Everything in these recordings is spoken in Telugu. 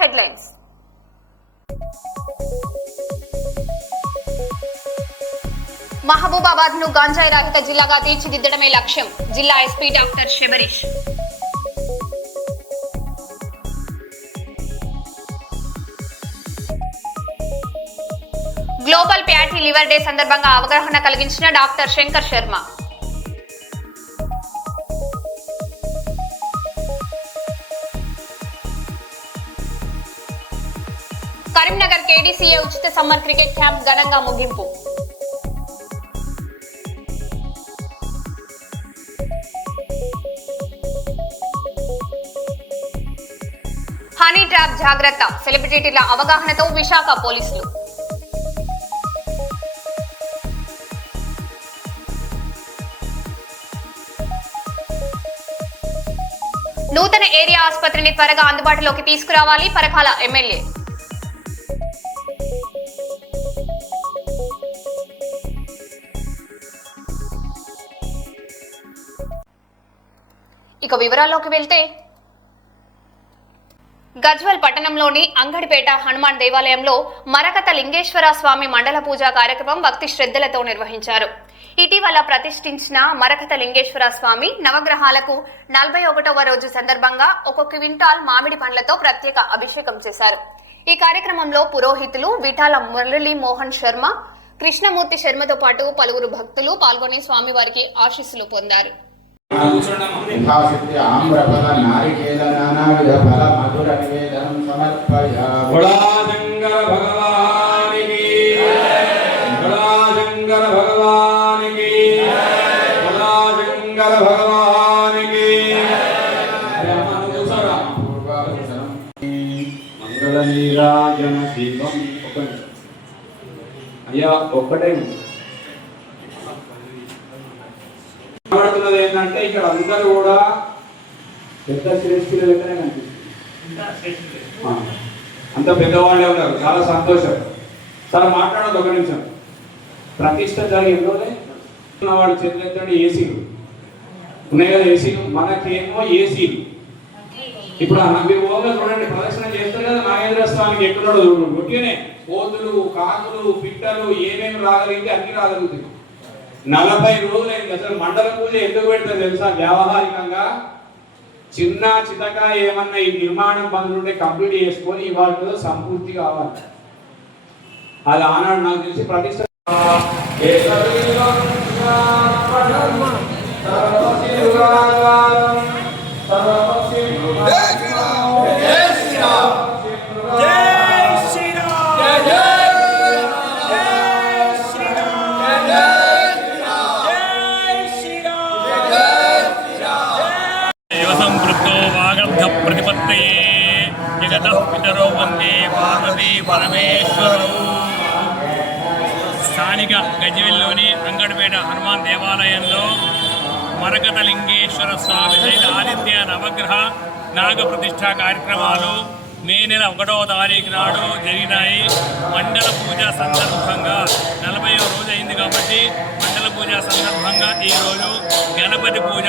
హెడ్లైన్స్. మహబూబాబాద్ ను గంజాయి రహిత జిల్లాగా తీర్చిదిద్దడమే లక్ష్యం. జిల్లా SP doctor Shabarish. Global fatty liver day సందర్భంగా అవగాహన కలిగించిన డాక్టర్ శంకర్ శర్మ. కరీంనగర్ కేడీసీఏ ఉచిత సమ్మర్ క్రికెట్ క్యాంప్ ఘనంగా ముగింపు. హనీ ట్రాప్ జాగ్రత్త, సెలబ్రిటీల అవగాహనతో విశాఖ పోలీసులు. నూతన ఏరియా ఆసుపత్రిని త్వరగా అందుబాటులోకి తీసుకురావాలి పరకాల ఎమ్మెల్యే. ఇక వివరాల్లోకి వెళ్తే, గజ్వల్ పట్టణంలోని అంగడిపేట హనుమాన్ దేవాలయంలో మరకత లింగేశ్వర స్వామి మండల పూజా కార్యక్రమం భక్తి శ్రద్ధలతో నిర్వహించారు. ఇటీవల ప్రతిష్ఠించిన మరకత లింగేశ్వర స్వామి నవగ్రహాలకు 41వ రోజు సందర్భంగా 1 క్వింటాల్ మామిడి పండ్లతో ప్రత్యేక అభిషేకం చేశారు. ఈ కార్యక్రమంలో పురోహితులు విఠాల మురళీ మోహన్ శర్మ, కృష్ణమూర్తి శర్మతో పాటు పలువురు భక్తులు పాల్గొని స్వామివారికి ఆశీస్సులు పొందారు. మంగళనీరాజన దీపం అయ్యా ఒక్కటే కనబడుతున్నది ఏంటంటే, ఇక్కడ అందరూ కూడా పెద్ద శ్రేష్ఠులు లెక్కనే కనిపిస్తుంది. అంత పెద్దవాళ్ళే ఉన్నారు. చాలా సంతోషం. సార్ మాట్లాడదు ఒక నిమిషం. ప్రతిష్ట జరిగిందే వాడు చేతులెత్తండి. ఏసీలు ఉన్నాయి కదా, ఏసీలు. మనకేమో ఏసీలు. ఇప్పుడు మీరు ఓగా చూడండి, ప్రదర్శన చేస్తారు కదా నాగేంద్ర స్వామికి ఎక్కడో ఒట్టినే కోతులు, కాకులు, పిట్టలు ఏమేమి రాగలిగితే అన్ని రాగలుగుతాయి. 40 రోజులైంది. అసలు మండల పూజ ఎందుకు పెడతారు తెలుసా? వ్యావహారికంగా చిన్న చితక ఏమన్నా ఈ నిర్మాణం పనులుంటే కంప్లీట్ చేసుకొని ఇవాళ సంపూర్తి కావాలి. అది ఆనాడు నాకు తెలిసి ప్రతిష్ట స్థానిక గజ్వెల్లోని అంగడిపేట హనుమాన్ దేవాలయంలో మరకత లింగేశ్వర స్వామి సైత ఆదిత్య నవగ్రహ నాగ ప్రతిష్ఠా కార్యక్రమాలు మే నెల 1వ తారీఖు నాడు జరిగినాయి. మండల పూజ సందర్భంగా 40వ రోజు అయింది కాబట్టి మండల పూజ సందర్భంగా ఈరోజు గణపతి పూజ,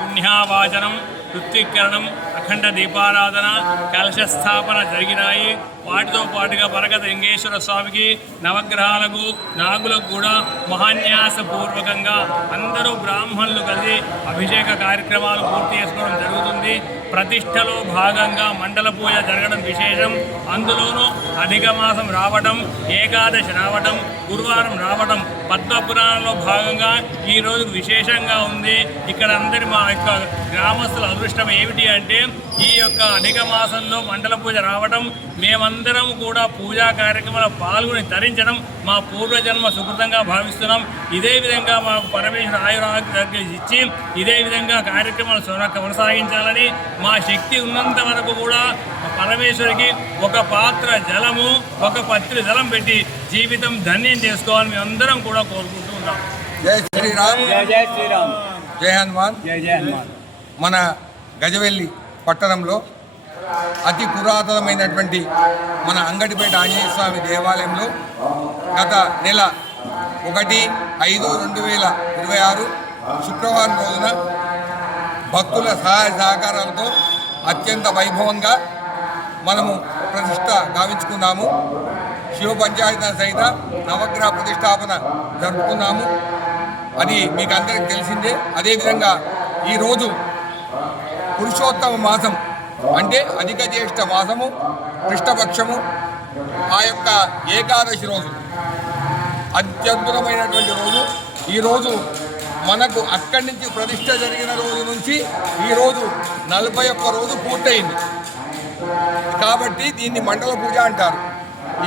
పుణ్యావాచనం, ఋత్వీకరణం, అఖండ దీపారాధన, కలశస్థాపన జరిగినాయి. వాటితో పాటుగా మరకత లింగేశ్వర స్వామికి నవగ్రహాలకు నాగులకు కూడా మహాన్యాసపూర్వకంగా అందరూ బ్రాహ్మణులు కలిసి అభిషేక కార్యక్రమాలు పూర్తి చేసుకోవడం జరుగుతుంది. ప్రతిష్టలో భాగంగా మండల పూజ జరగడం విశేషం. అందులోనూ అధిక మాసం రావడం, ఏకాదశి రావడం, గురువారం రావడం పద్మపురాణంలో భాగంగా ఈ రోజు విశేషంగా ఉంది. ఇక్కడ అందరి మా యొక్క గ్రామస్తుల అదృష్టం ఏమిటి అంటే, ఈ యొక్క అధిక మాసంలో మండల పూజ రావడం, మేమందరం కూడా పూజా కార్యక్రమాలు పాల్గొని తరించడం మా పూర్వజన్మ సుకృతంగా భావిస్తున్నాం. ఇదే విధంగా మాకు పరమేశ్వర ఆయురారోగ్యాలు ఇచ్చి ఇదే విధంగా కార్యక్రమాలు కొనసాగించాలని, మా శక్తి ఉన్నంత వరకు కూడా పరమేశ్వరికి ఒక పాత్ర జలము, ఒక పత్రి జలం పెట్టి జీవితం ధన్యం చేసుకోవాలని మేము అందరం కూడా కోరుకుంటూ ఉన్నాం. జై శ్రీరామ్, జై జై శ్రీరామ్, జై హనుమాన్, జై జై హనుమాన్. మన గజవెల్లి పట్టణంలో అతి పురాతనమైనటువంటి మన అంగడిపేట ఆంజనేయ స్వామి దేవాలయంలో గత నెల 1/5/2026 శుక్రవారం రోజున భక్తుల సహాయ సహకారాలతో అత్యంత వైభవంగా మనము ప్రతిష్ట గావించుకున్నాము. శివ పంచాయతీ సహిత నవగ్రహ ప్రతిష్టాపన జరుపుకున్నాము. అది మీకు అందరికీ తెలిసిందే. అదేవిధంగా ఈరోజు పురుషోత్తమ మాసం అంటే అధిక జ్యేష్ఠ మాసము, కృష్ణపక్షము, ఆ యొక్క ఏకాదశి రోజు అత్యద్భుతమైనటువంటి రోజు. ఈరోజు మనకు అక్కడి నుంచి ప్రతిష్ట జరిగిన రోజు నుంచి ఈరోజు 41 రోజు పూర్తయింది. కాబట్టి దీన్ని మండల పూజ అంటారు.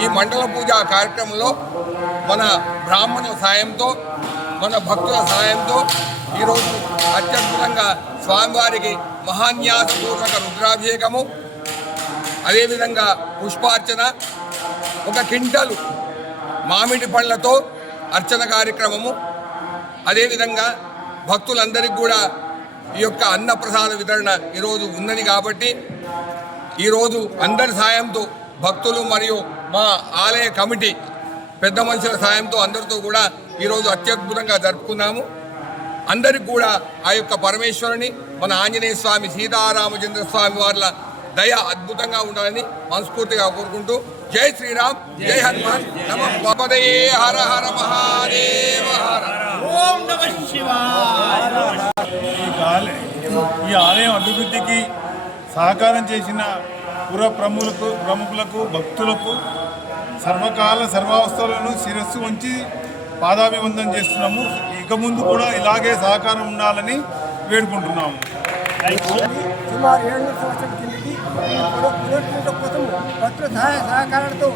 ఈ మండల పూజ కార్యక్రమంలో మన బ్రాహ్మణుల సాయంతో, మన భక్తుల సాయంతో ఈరోజు అత్యద్భుతంగా స్వామివారికి మహాన్యాసపూర్వక రుద్రాభిషేకము, అదేవిధంగా పుష్పార్చన, 1 క్వింటలు మామిడి పళ్ళతో అర్చన కార్యక్రమము, అదేవిధంగా భక్తులందరికీ కూడా ఈ యొక్క అన్నప్రసాద వితరణ ఈరోజు ఉన్నది. కాబట్టి ఈరోజు అందరి సాయంతో భక్తులు మరియు మా ఆలయ కమిటీ పెద్ద మనుషుల సాయంతో అందరితో కూడా ఈరోజు అత్యద్భుతంగా జరుపుకున్నాము. అందరికి కూడా ఆ యొక్క పరమేశ్వరుని, మన ఆంజనేయ స్వామి, సీతారామచంద్ర స్వామి వార్ల దయ అద్భుతంగా ఉండాలని మనస్ఫూర్తిగా కోరుకుంటూ జై శ్రీరామ్, జై హనుమాన్, నమః పదయే, హర హర మహాదేవ హర. ఓం నమః శివాయ. ఈ ఆలయం అభివృద్ధికి సహకారం చేసిన ప్రముఖులకు భక్తులకు సర్వకాల సర్వావస్థలను శిరస్సు ఉంచి పాదాభివందనం చేస్తున్నాము. ఇక ముందు కూడా ఇలాగే సహకారం ఉండాలని వేడుకుంటున్నాము. సుమారు 700 సంవత్సరాల కిందకి పునరుద్ధరణ కోసం భక్తుల సహకారాలతో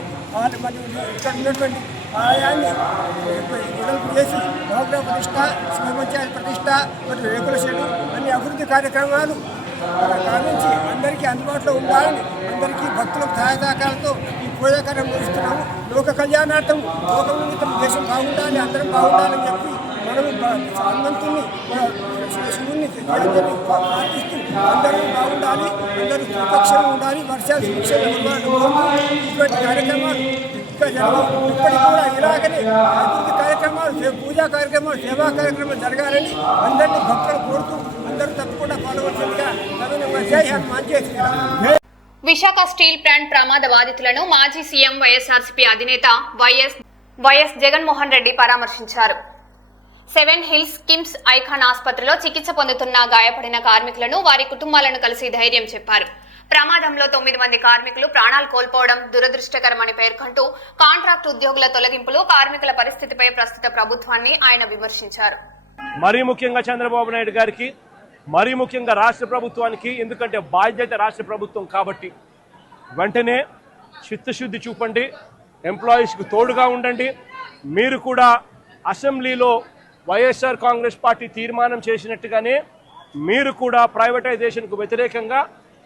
మరియు ఇక్కడ ఉన్నటువంటి ఆలయాన్ని వెడల్పు చేసి నవగ్రహ ప్రతిష్ట, శివ పంచాయతీ ప్రతిష్ట మరియు రేకుల షెడ్డు అన్ని అభివృద్ధి కార్యక్రమాలు గావించి అందరికీ అందుబాటులో ఉండాలని, అందరికీ భక్తులకు సహాయ సహకారాలతో ఈ పూజా కార్యం నిర్వహిస్తున్నాము. లోక కళ్యాణార్థం, లోకమునితం, దేశం బాగుండాలి, అందరం బాగుండాలని చెప్పి మనము హనుమంతుని, శివుని ప్రార్థిస్తూ అందరూ బాగుండాలి, అందరూ సురక్షగా ఉండాలి, వర్షాలు సురక్షగా ఇటువంటి కార్యక్రమాలు ఇంకా ఇప్పటికి కూడా ఇలాగనే అభివృద్ధి కార్యక్రమాలు, పూజా కార్యక్రమాలు, సేవా కార్యక్రమాలు జరగాలని అందరినీ భక్తులు కోరుతూ అందరూ తప్పకుండా పాల్గొనగా జై హనుమాన్, జై శ్రీరామ్. విశాఖ స్టీల్ ప్లాంట్ ప్రమాద బాధితులను మాజీ సీఎం వైఎస్ఆర్సీపీ అధినేత వైఎస్ జగన్మోహన్ రెడ్డి పరామర్శించారు. 7 హిల్స్ కిమ్స్ ఐకాన్ ఆసుపత్రిలో చికిత్స పొందుతున్న గాయపడిన కార్మికులను, వారి కుటుంబాలను కలిసి ధైర్యం చెప్పారు. ప్రమాదంలో 9 మంది కార్మికులు ప్రాణాలు కోల్పోవడం దురదృష్టకరమని పేర్కొంటూ కాంట్రాక్ట్ ఉద్యోగుల తొలగింపులు, కార్మికుల పరిస్థితిపై ప్రస్తుత ప్రభుత్వాన్ని ఆయన విమర్శించారు. మరీ ముఖ్యంగా చంద్రబాబు నాయుడు గారికి, మరీ ముఖ్యంగా రాష్ట్ర ప్రభుత్వానికి, ఎందుకంటే బాధ్యత రాష్ట్ర ప్రభుత్వం కాబట్టి వెంటనే చిత్తశుద్ధి చూపండి, ఎంప్లాయీస్కి తోడుగా ఉండండి. మీరు కూడా అసెంబ్లీలో వైఎస్ఆర్ కాంగ్రెస్ పార్టీ తీర్మానం చేసినట్టుగానే మీరు కూడా ప్రైవేటైజేషన్కు వ్యతిరేకంగా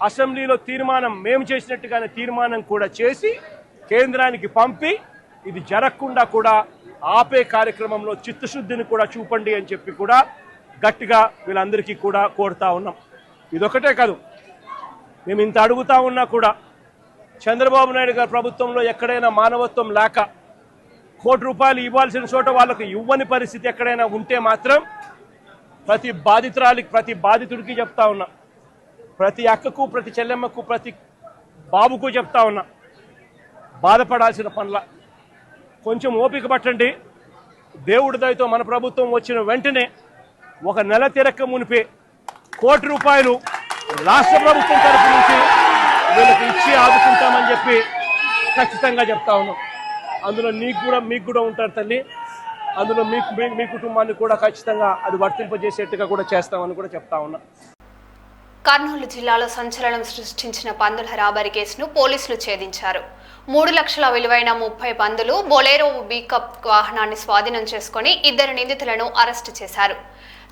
అసెంబ్లీలో తీర్మానం, మేము చేసినట్టుగానే తీర్మానం కూడా చేసి కేంద్రానికి పంపి ఇది జరగకుండా కూడా ఆపే కార్యక్రమంలో చిత్తశుద్ధిని కూడా చూపండి అని చెప్పి కూడా గట్టిగా వీళ్ళందరికీ కూడా కోరుతా ఉన్నాం. ఇదొకటే కాదు, మేము ఇంత అడుగుతా ఉన్నా కూడా చంద్రబాబు నాయుడు గారి ప్రభుత్వంలో ఎక్కడైనా మానవత్వం లేక ₹1 కోటి ఇవ్వాల్సిన చోట వాళ్ళకు ఇవ్వని పరిస్థితి ఎక్కడైనా ఉంటే మాత్రం ప్రతి బాధితుడికి చెప్తా ఉన్నా, ప్రతి అక్కకు, ప్రతి చెల్లెమ్మకు, ప్రతి బాబుకు చెప్తా ఉన్నా, బాధపడాల్సిన పనుల కొంచెం ఓపిక పట్టండి. దేవుడి దయతో మన ప్రభుత్వం వచ్చిన వెంటనే 1 నెల తిరక్క మునిపే ₹1 కోటి రాష్ట్ర ప్రభుత్వం తరఫు నుంచి వీళ్ళకి ఇచ్చి ఆదుకుంటామని చెప్పి ఖచ్చితంగా చెప్తా ఉన్నాం. అందులో మీకు కూడా ఉంటారు తల్లి, అందులో మీ కుటుంబాన్ని కూడా ఖచ్చితంగా అది వర్తింపజేసేట్టుగా కూడా చేస్తామని కూడా చెప్తా ఉన్నా. కర్నూలు జిల్లాలో సంచలనం సృష్టించిన పందుల రాబరీ కేసును పోలీసులు ఛేదించారు. 3 లక్షల విలువైన 30 పందులు, బొలేరో పికప్ వాహనాన్ని స్వాధీనం చేసుకుని 2 నిందితులను అరెస్టు చేశారు.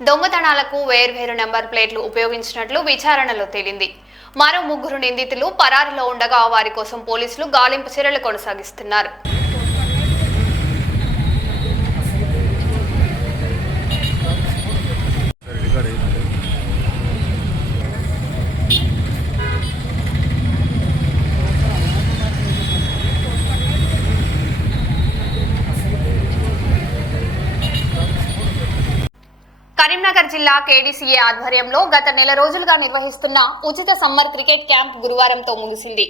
దొంగతనాలకు వేర్వేరు నెంబర్ ప్లేట్లు ఉపయోగించినట్లు విచారణలో తేలింది. మరో 3 నిందితులు పరారీలో ఉండగా వారి కోసం పోలీసులు గాలింపు చర్యలు కొనసాగిస్తున్నారు. కరీంనగర్ జిల్లా కేడీసీఏ ఆధ్వర్యంలో గత నెల రోజులుగా నిర్వహిస్తున్న ఉచిత సమ్మర్ క్రికెట్ క్యాంప్ గురువారంతో ముగిసింది.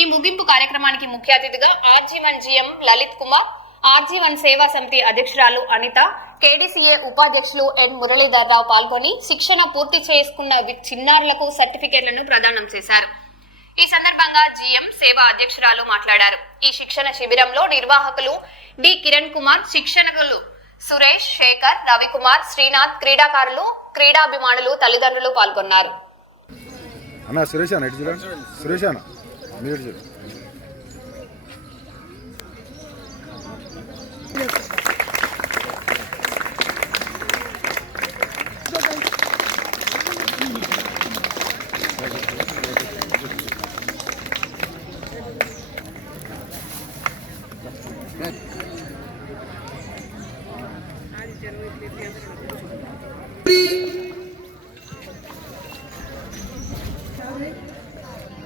ఈ ముగింపు కార్యక్రమానికి ముఖ్య అతిథిగా RG1 GM Lalit Kumar, RG1 సేవా సమితి అధ్యక్షురాలు అనిత, KDCA ఉపాధ్యక్షులు ఎన్ మురళీధర్రావు పాల్గొని శిక్షణ పూర్తి చేసుకున్న చిన్నారులకు సర్టిఫికెట్లను ప్రదానం చేశారు. ఈ సందర్భంగా GM సేవా అధ్యక్షురాలు మాట్లాడారు. ఈ శిక్షణ శిబిరంలో నిర్వాహకులు డి కిరణ్ కుమార్, శిక్షకులు సురేష్, శేఖర్, రవికుమార్, శ్రీనాథ్, క్రీడాకారులు, క్రీడాభిమానులు, తల్లిదండ్రులు పాల్గొన్నారు. అన్న సురేష్ అన్న ఎటు చూడండి, సురేష్ అన్న మీరు చూడండి.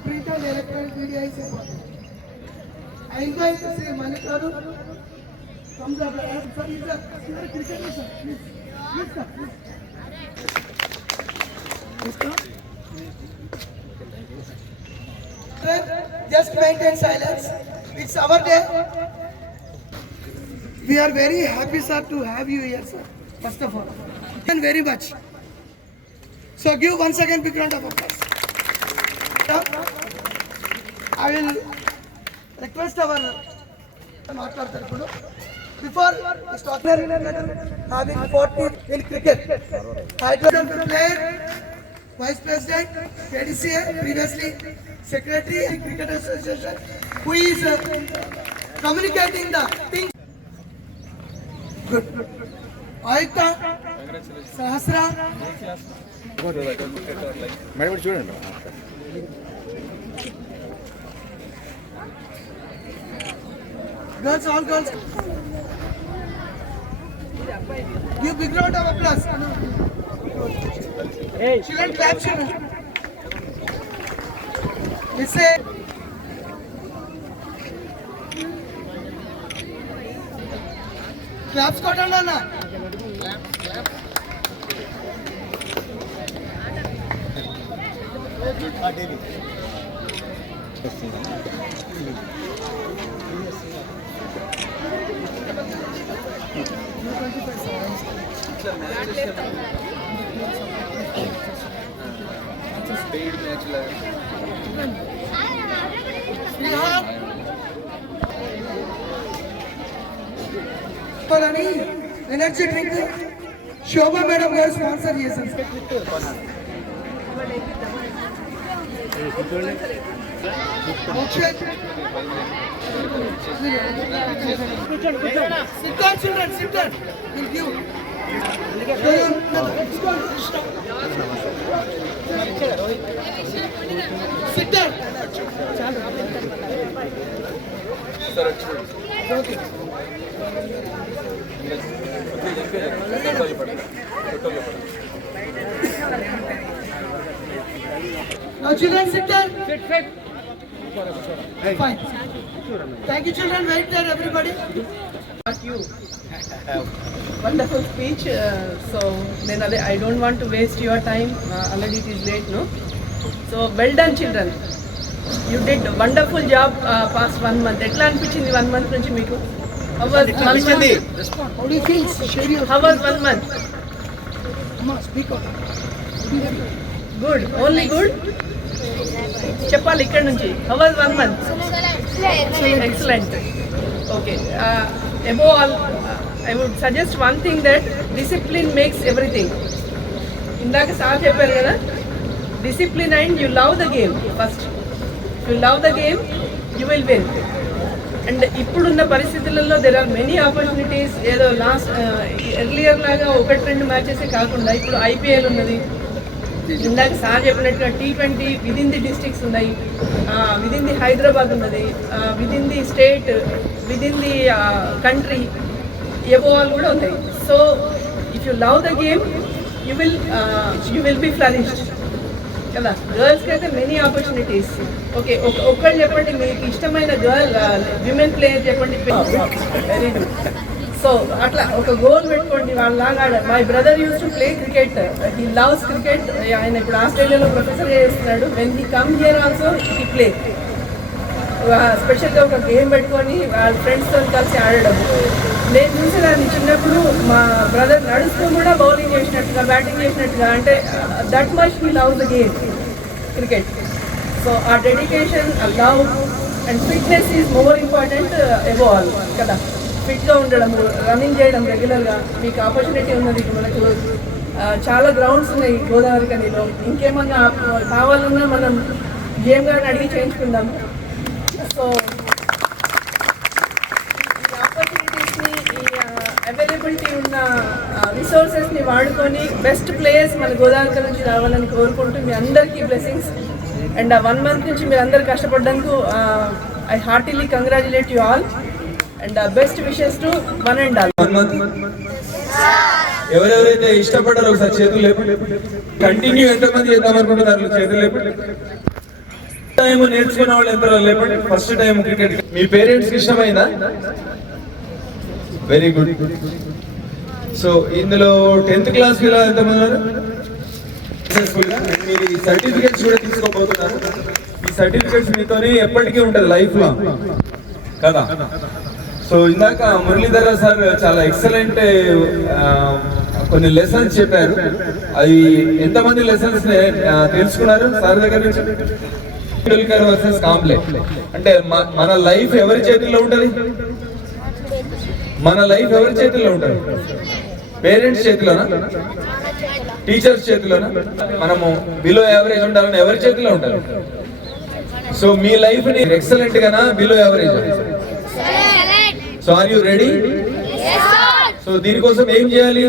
Printed electronic media is important. I invite to say Manikaru from the sir, you are cricketer, sir. Please, sir. Sir, just maintain silence. It's our day. We are very happy, sir, to have you here, sir. First of all, thank you very much. So give once again big round of applause. I will request our before having 40 in cricket. Hydrogen player, Vice President, KDCA, previously Secretary and Cricket Association, who is communicating the things. Good. Ayuta, Sahasra. Madam చూడండి. Girls, all girls. Give big round of applause. Children, clap, children. Listen. Claps కొట్టండి అన్న. ఎనర్జీ డ్రింక్ శోభా మేడం గారు స్పాన్సర్ చేశారు. Sit down, children, sit down. We'll give. Sit down. Now children, sit down. Sit. Fine. Thank you, children. Wait there, everybody. You. Wonderful speech. So then I don't want to waste your time. Already it is late, no? So well done, children. You did a wonderful job past 1 month. Etla anpichindi 1 month nunchi meeku? How was 1 month? How do you feel? Share your. How was 1 month? Amma, speak out. Good. Only good. చెప్పాలి ఇక్కడ నుంచి. How was 1 month? Excellent. Okay. Above all, I would suggest one thing, that discipline makes everything. ఇందాక సార్ చెప్పారు కదా, discipline and you love the game first. If you love the game, you will win. And ఇప్పుడున్న పరిస్థితులలో there are many opportunities. ఏదో లాస్ట్ ఎర్లియర్ లాగా 1-2 మ్యాచెస్ కాకుండా ఇప్పుడు IPL ఉన్నది. ఇందాక సార్ చెప్పినట్టుగా T20 విదిన్ ది డిస్ట్రిక్ట్స్ ఉన్నాయి, విదిన్ ది హైదరాబాద్ ఉన్నది, within the state, within the country, above all కూడా ఉన్నాయి. So if you love the game you will be flourished కదా. గర్ల్స్కి అయితే మెనీ ఆపర్చునిటీస్. ఓకే, ఒక్కళ్ళు చెప్పండి మీకు ఇష్టమైన విమెన్ ప్లేయర్ చెప్పండి. Very good. సో అట్లా ఒక గోల్ పెట్టుకోండి వాళ్ళలాగా. My brother use to play cricket, he loves cricket. ఆయన ఇప్పుడు ఆస్ట్రేలియాలో ప్రొఫెసర్ చేస్తున్నాడు. When he come here also he play. స్పెషల్గా ఒక గేమ్ పెట్టుకొని వాళ్ళ ఫ్రెండ్స్తో కలిసి ఆడడం. నేను చూసేదాన్ని చిన్నప్పుడు మా బ్రదర్ నడుస్తూ కూడా బౌలింగ్ చేసినట్టుగా బ్యాటింగ్ చేసినట్టుగా, అంటే that much he love the game cricket. So ఆ డెడికేషన్, ఆ love and fitness is more important above all కదా. ఫిట్గా ఉండడం, రన్నింగ్ చేయడం రెగ్యులర్గా. మీకు ఆపర్చునిటీ ఉన్నది, మనకు చాలా గ్రౌండ్స్ ఉన్నాయి గోదావరి కనిలో. ఇంకేమన్నా కావాలన్నా మనం గేమ్ గారిని అడిగి చేయించుకుందాం. సో ఈ ఆపర్చునిటీస్ని, ఈ అవైలబిలిటీ ఉన్న రిసోర్సెస్ని వాడుకొని బెస్ట్ ప్లేయర్స్ మన గోదావరి నుంచి రావాలని కోరుకుంటూ మీ అందరికీ బ్లెస్సింగ్స్. అండ్ 1 month నుంచి మీరు అందరు కష్టపడ్డానికి I heartily congratulate you all and best wishes to one and all. ఎవరెవరైతే ఇష్టపడ్డారో ఒకసారి చేతులు లేపండి. కంటిన్యూ ఎంతమంది చేద్దాం అనుకుంటున్నారు? చేతులు లేపండి. టైం నేర్చుకున్న వాళ్ళు ఎంత లేపండి. ఫస్ట్ టైం క్రికెట్ మీ పేరెంట్స్ కి ఇష్టమైందా? Very good. సో ఇందులో 10th క్లాస్ పిల్లలు ఎంతమంది ఉన్నారు? మీరు ఈ సర్టిఫికేట్స్ కూడా తీసుకోబోతున్నారు. ఈ సర్టిఫికేట్స్ మీతోనే ఎప్పటికీ ఉంటుంది, లైఫ్ లాంగ్ కదా. సో ఇందాక మురళీధర సార్ చాలా ఎక్సలెంట్ కొన్ని లెసన్స్ చెప్పారు. అవి ఎంతమంది లెసన్స్ తెలుసుకున్నారు సార్ దగ్గర నుంచి? టెండూల్కర్ వర్సెస్ కాంబ్లే అంటే మన లైఫ్ ఎవరి చేతుల్లో ఉంటుంది? మన లైఫ్ ఎవరి చేతుల్లో ఉంటుంది? పేరెంట్స్ చేతిలోనా, టీచర్స్ చేతిలోనా? మనము బిలో యావరేజ్ ఉండాలని ఎవరి చేతిలో ఉంటారు? సో మీ లైఫ్ ని ఎక్సలెంట్ గానా below average? So are you ready? So దీనికోసం ఏం చేయాలి?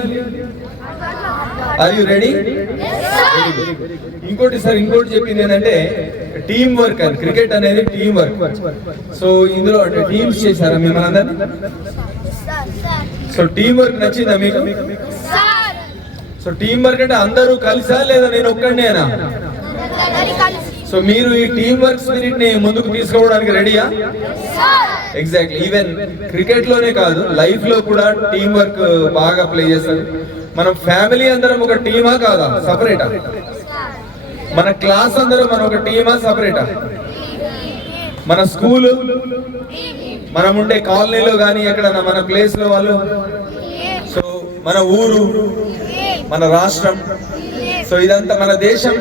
Are you ready? ఇంకోటి సార్, ఇంకోటి చెప్పింది ఏంటంటే టీమ్ వర్క్ అని. క్రికెట్ అనేది టీమ్ వర్క్. సో ఇందులో అంటే టీమ్స్ చేశారా మిమ్మల్ని అందరినీ? సో టీమ్ వర్క్ నచ్చిందా మీకు? సో టీమ్ వర్క్ అంటే అందరూ కలిసా లేదా నేను ఒక్కడినేనా? సో మీరు ఈ టీమ్ వర్క్ స్పిరిట్ ని ముందుకు తీసుకోవడానికి రెడీయా? ఎగ్జాక్ట్లీ. ఈవెన్ క్రికెట్ లోనే కాదు, లైఫ్ లో కూడా టీమ్ వర్క్ బాగా ప్లే చేస్తారు. మనం ఫ్యామిలీ అందరం ఒక టీమా కాదా? సపరేటా? మన క్లాస్ అందరం మనం ఒక టీమా సపరేటా? మన స్కూలు, మనం ఉండే కాలనీలో కానీ ఎక్కడన్నా మన ప్లేస్ లో వాళ్ళు, సో మన ఊరు, మన రాష్ట్రం, సో ఇదంతా మన దేశం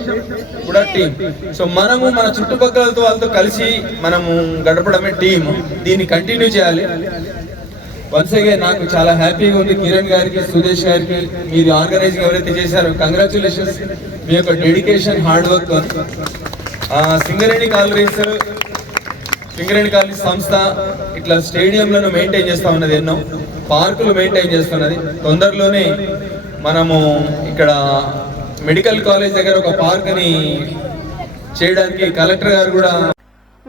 కూడా టీం. సో మనము మన చుట్టుపక్కలతో వాళ్ళతో కలిసి మనము గడపడమే టీం. దీన్ని కంటిన్యూ చేయాలి. వన్స్ అగైన్ నాకు చాలా హ్యాపీగా ఉంది. కిరణ్ గారికి, సుదేశ్ గారికి, మీరు ఆర్గనైజింగ్ ఎవరైతే చేశారో కంగ్రాచులేషన్స్. మీ యొక్క dedication, hard work. Singareni colonies, Singareni colony సంస్థ ఇట్లా స్టేడియంలను మెయింటైన్ చేస్తా ఉన్నది, ఎన్నో పార్కులు మెయింటైన్ చేస్తున్నది. తొందరలోనే మనము ఇక్కడ మెడికల్ కాలేజ్ దగ్గర ఒక పార్క్ ని చేయడానికి కలెక్టర్ గారు కూడా.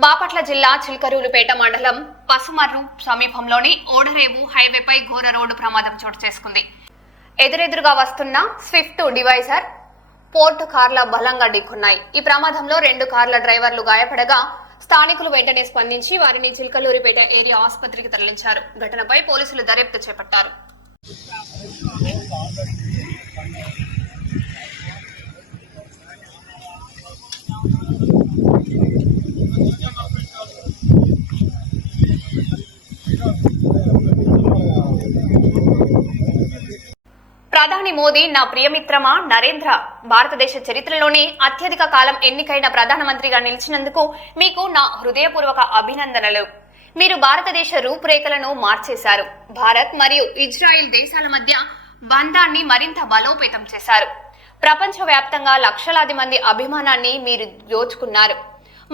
బాపట్ల జిల్లా చిల్కరూలుపేట మండలం పసుమర్రు సమీపంలోని ఓడరేవు హైవేపై ఘోర రోడ్డు ప్రమాదం చోటు చేసుకుంది. ఎదురెదురుగా వస్తున్న స్విఫ్ట్ డివైజర్ పోర్టు కార్ల బలంగా ఢీకొన్నాయి. ఈ ప్రమాదంలో 2 కార్ల డ్రైవర్లు గాయపడగా స్థానికులు వెంటనే స్పందించి వారిని చిల్కలూరిపేట ఏరియా ఆసుపత్రికి తరలించారు. ఘటనపై పోలీసులు దర్యాప్తు చేపట్టారు. ప్రధాని మోదీ నా ప్రియమిత్రమా నరేంద్ర, భారతదేశ చరిత్రలోనే అత్యధిక కాలం ఎన్నికైన ప్రధానమంత్రిగా నిలిచినందుకు మీకు నా హృదయపూర్వక అభినందనలు. మీరు భారతదేశ రూపురేఖలను మార్చేశారు. భారత్ మరియు ఇజ్రాయిల్ దేశాల మధ్య బంధాన్ని మరింత బలోపేతం చేశారు. ప్రపంచవ్యాప్తంగా లక్షలాది మంది అభిమానాన్ని మీరు దోచుకున్నారు.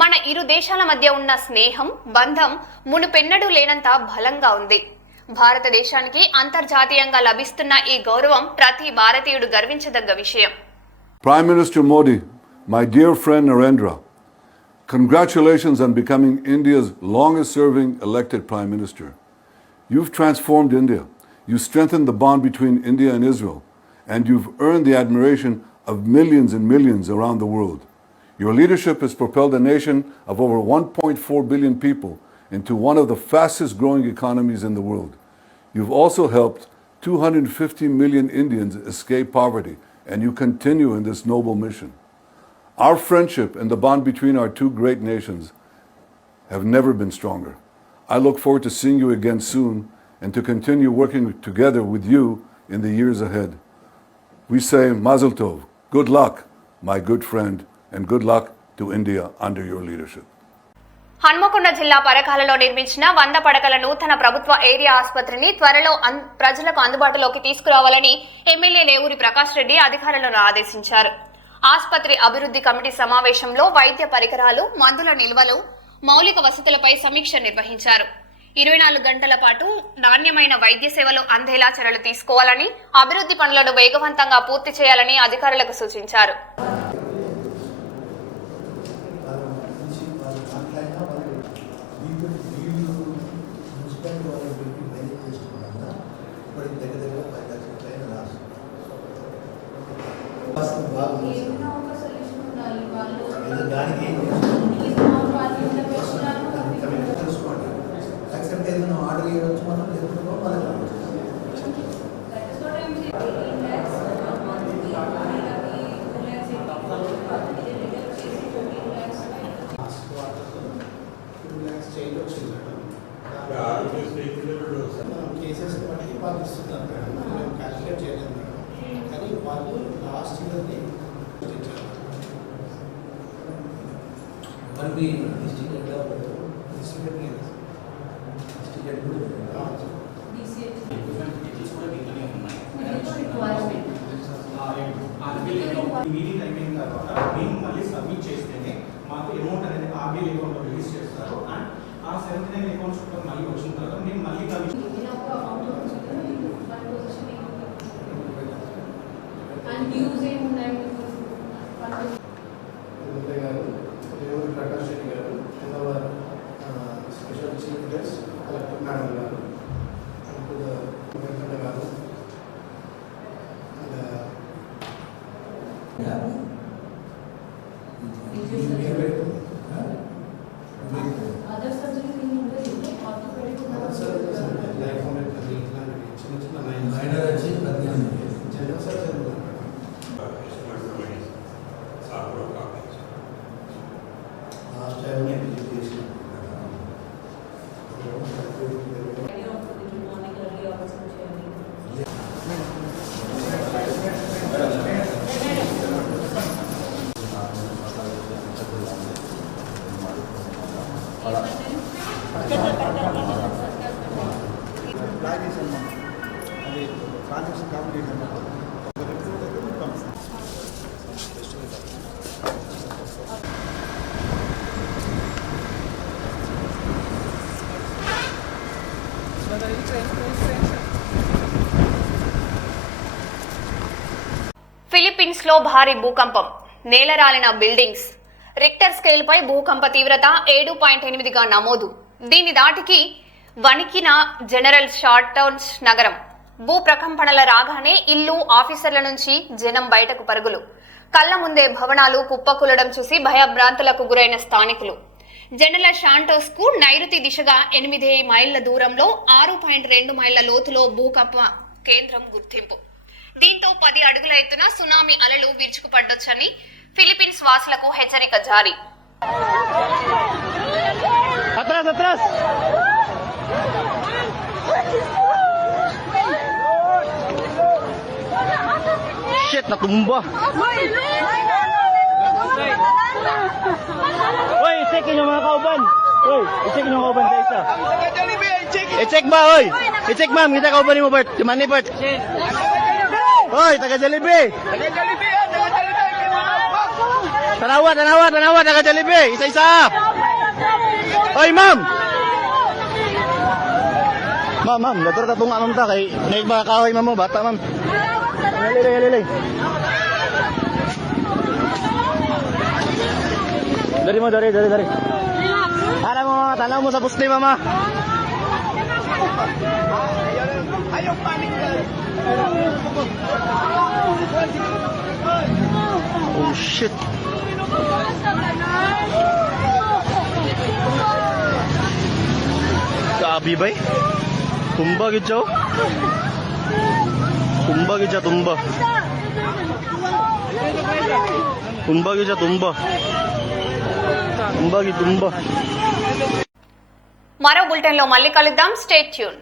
మన ఇరు దేశాల మధ్య ఉన్న స్నేహం, బంధం మునుపెన్నడూ లేనంత బలంగా ఉంది. భారతదేశానికి అంతర్జాతీయంగా లభిస్తున్న ఈ గౌరవం ప్రతి భారతీయుడు గర్వించదగ్గ విషయం. Prime Minister Modi, my dear friend Narendra, congratulations on becoming India's longest-serving elected Prime Minister. You've transformed India. You strengthened the bond between India and Israel, and you've earned the admiration of millions and millions around the world. Your leadership has propelled a nation of over 1.4 billion people into one of the fastest growing economies in the world. You've also helped 250 million Indians escape poverty, and you continue in this noble mission. Our friendship and the bond between our two great nations have never been stronger. I look forward to seeing you again soon and to continue working together with you in the years ahead. We say Mazel Tov, good luck, my good friend, and good luck to India under your leadership. Hanamkonda జిల్లా పరకాలలో నిర్మించిన 100 పడకల నూతన ప్రభుత్వ ఏరియా ఆసుపత్రిని త్వరలో ప్రజలకు అందుబాటులోకి తీసుకురావాలని ఎమ్మెల్యే నేవూరి ప్రకాష్ రెడ్డి అధికారులను ఆదేశించారు. ఆసుపత్రి అభివృద్ధి కమిటీ సమావేశంలో వైద్య పరికరాలు, మందుల నిల్వలు, మౌలిక వసతులపై సమీక్ష నిర్వహించారు. 24 గంటల పాటు నాణ్యమైన వైద్య సేవలు అందేలా చర్యలు తీసుకోవాలని, అభివృద్ధి పనులను వేగవంతంగా పూర్తి చేయాలని అధికారులకు సూచించారు. కేసెస్ బట్టి వాళ్ళు ఇస్తున్నారు మేడం, మేము క్యాల్కులేట్ చేయలేదు మేడం, కానీ వాళ్ళు లాస్ట్ ఇయర్ని మళ్ళీ డిస్ట్రిక్ట్ మీటింగ్ అయిపోయిన తర్వాత మేము మళ్ళీ సబ్మిట్ చేస్తేనే మాకు అమౌంట్ అనేది ఆర్బీఐ అకౌంట్లో రిలీజ్ చేస్తారు. అండ్ ఆ 79 అకౌంట్స్ మళ్ళీ వచ్చిన తర్వాత మేము మళ్ళీ ప్రకాష్ రెడ్డి గారు, special chief guest collector madam గారు, వెంకట గారు, ఫిలిప్పీన్స్ లో భారీ భూకంపం, నేలరాలిన బిల్డింగ్స్. రిక్టర్ స్కేల్ పై భూకంప తీవ్రత 7.8గా నమోదు. దీని దాటికి వణికిన జనరల్ షార్టౌన్స్ నగరం. భూ ప్రకంపనల రాగానే ఇల్లు, ఆఫీసర్ల నుంచి జనం బయటకు పరుగులు. కళ్ల ముందే భవనాలు కుప్పకూలడం చూసి భయభ్రాంతులకు గురైన స్థానికులు. జనరల్ షాంటోస్ కు నైరుతి దిశగా 8 మైళ్ల దూరంలో 6.2 మైళ్ల లోతులో భూకంప కేంద్రం గుర్తింపు. దీంతో 10 అడుగుల ఎత్తున సునామీ అలలు విరుచుకుపడ్డొచ్చని ఫిలిప్పీన్స్ వాసులకు హెచ్చరిక జారీ. Shit, natumba. Hoy, i-check nyo mga kauban. Hoy, i-check nyo kauban sa isa. I-check ba, hoy? I-check ma'am, kita kauban mo, Bert. Di man ni Bert. Hoy, taga Jollibee. Tanawa, taga Jollibee. Isa-isa. Hoy, ma'am. Ma'am, dator ta tunga ma'am ta kay naig mga kahoy ma'am mo, bata ma'am. Lili. Dari. Para mo, tanaw mo sa pusti mama. Ayaw panik. Oh shit. Kabi bay? Tumba gid siya. Tumba. Tumba gid siya, tumba. తుంబా మరో బులెటిన్లో మళ్ళీ కలుద్దాం. Stay tune.